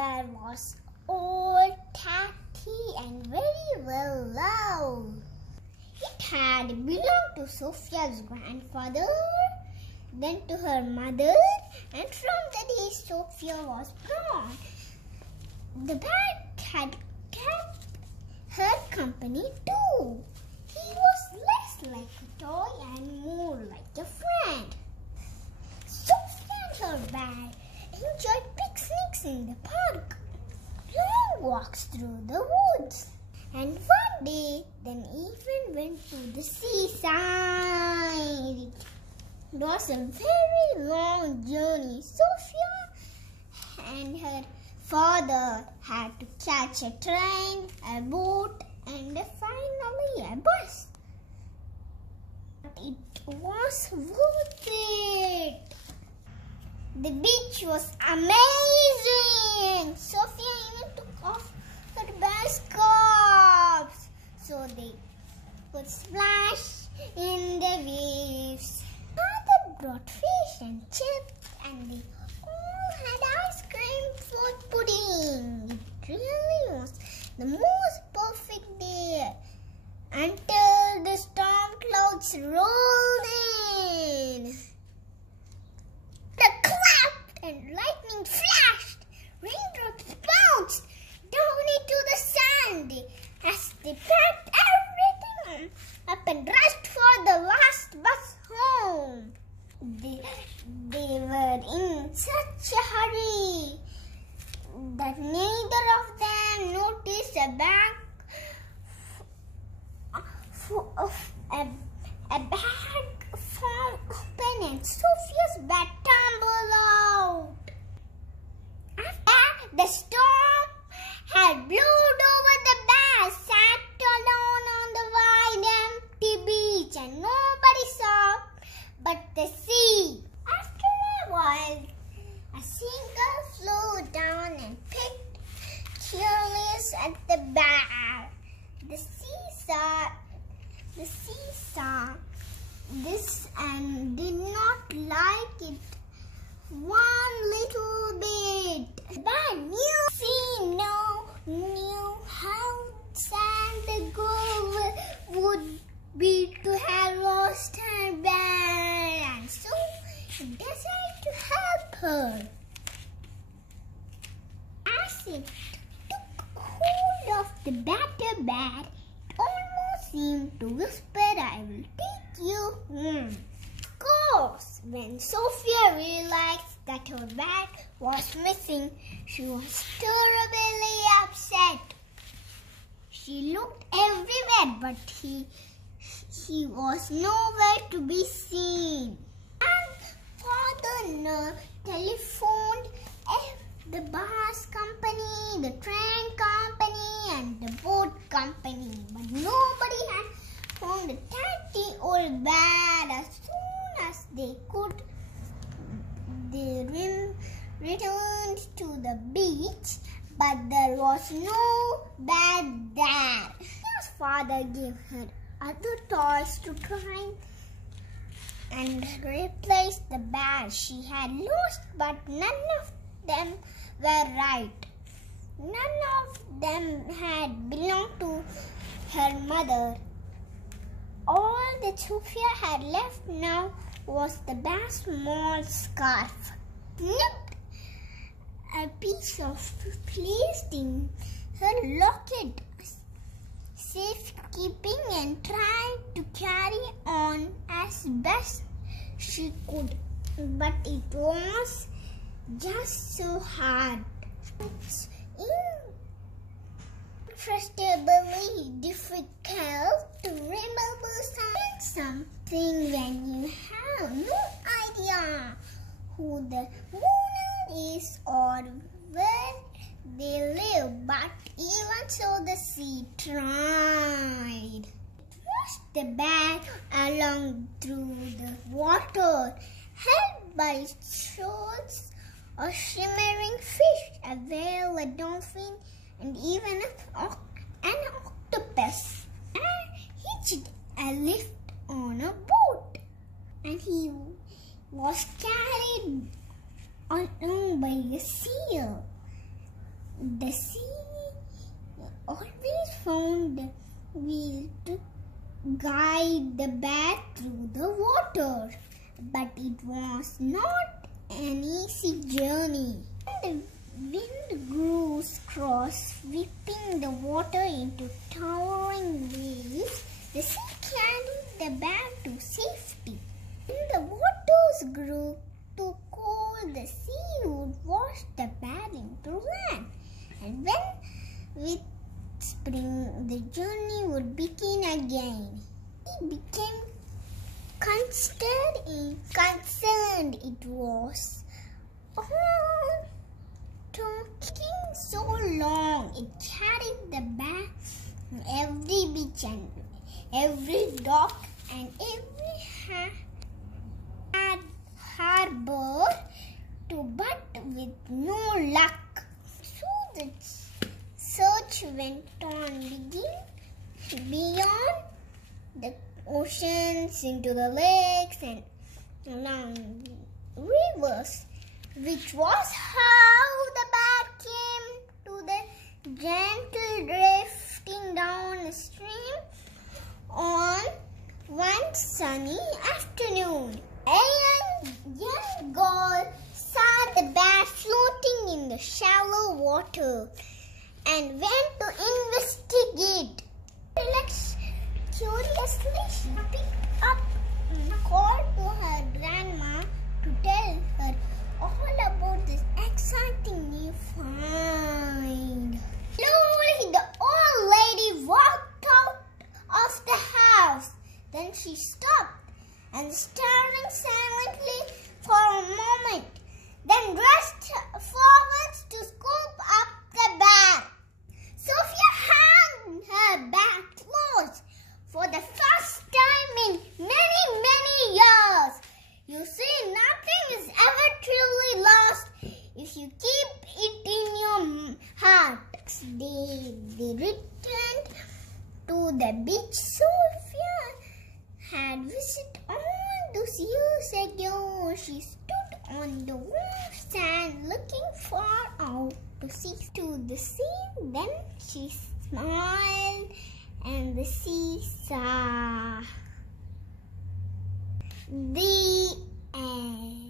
bear was old, tatty and very well loved. It had belonged to Sophia's grandfather, then to her mother, and from the day Sophia was born, the bear had kept her company too. He was less like a toy and more like a friend. Sophia and her bear enjoyed picnics in the park, long walks through the woods, and one day then even went to the seaside. It was a very long journey. Sophia and her father had to catch a train, a boat, and finally a bus. But it was worth it. The beach was amazing. Sophia even took off her bear's scarves so they could splash in the waves. Father brought fish and chips, and they all had ice cream for pudding. It really was the most perfect day until the storm clouds rolled in. The clapped and lightning flashed. Raindrops bounced down into the sand as they packed everything up and rushed for the last bus home. They were in such a hurry that neither of them noticed a bag fall open and Sophia's bag tumbled out. After the storm had blown over, the bear sat alone on the wide empty beach, and nobody saw but the sea. After a while, a seagull flew down and picked careless at the bear. The sea saw this and did not like it one little bit. The bear knew how sad the girl would be to have lost her bear, and so he decided to help her. As it took hold of the battered bear, it almost seemed to whisper, "I will take you home." Of course, when Sophia realized that her bear was missing, she was terribly upset. She looked everywhere, but he was nowhere to be seen. And Father telephoned the bus company, the train company, and the boat company, but nobody had found the tatty old bear. As soon as they could, they returned to the beach, but there was no bear there. His father gave her other toys to try and replace the bear she had lost, but none of them were right. None of them had belonged to her mother. All that Sophia had left now was the bear's small scarf. Snipped a piece of placed in her locket, safekeeping, and tried to carry on as best she could, but it was just so hard. It's untrustably difficult to remember something when you have no idea who the owner is or where they live. But even so, the sea tried. It pushed the bear along through the water, held by shoals of shimmering fish, a whale, a dolphin, and even an octopus. And hitched a lift on a boat, and he was carried along by a seal. The sea always found the wheel to guide the bat through the water, but it was not an easy journey. When the wind grew across, sweeping the water into towering waves, the sea carried the bat to safety. When the waters grew too cold, the sea would wash the bat into land. And when with spring, the journey would begin again. He became concerned. It was all taking so long. It carried the bat on every beach and every dock and every harbor, but with no luck. So the search went on beyond the oceans, into the lakes and along rivers, which was how the bat came to the gentle drifting down the stream on one sunny afternoon. A young girl saw the bat floating in the shallow water and went to investigate. Curiously, she picked up and called to her grandma to tell her all about this exciting new find. Slowly, the old lady walked out of the house. Then she stopped and staring silently for a moment, then rushed forward to scoop up the bat. Sophia hung her back close for the first time in many years. You see, nothing is ever truly lost if you keep it in your heart. They returned to the beach Sophia had visited all those years ago. She stood on the warm sand looking far out to the sea. Then she smiled and the sea saw. The end.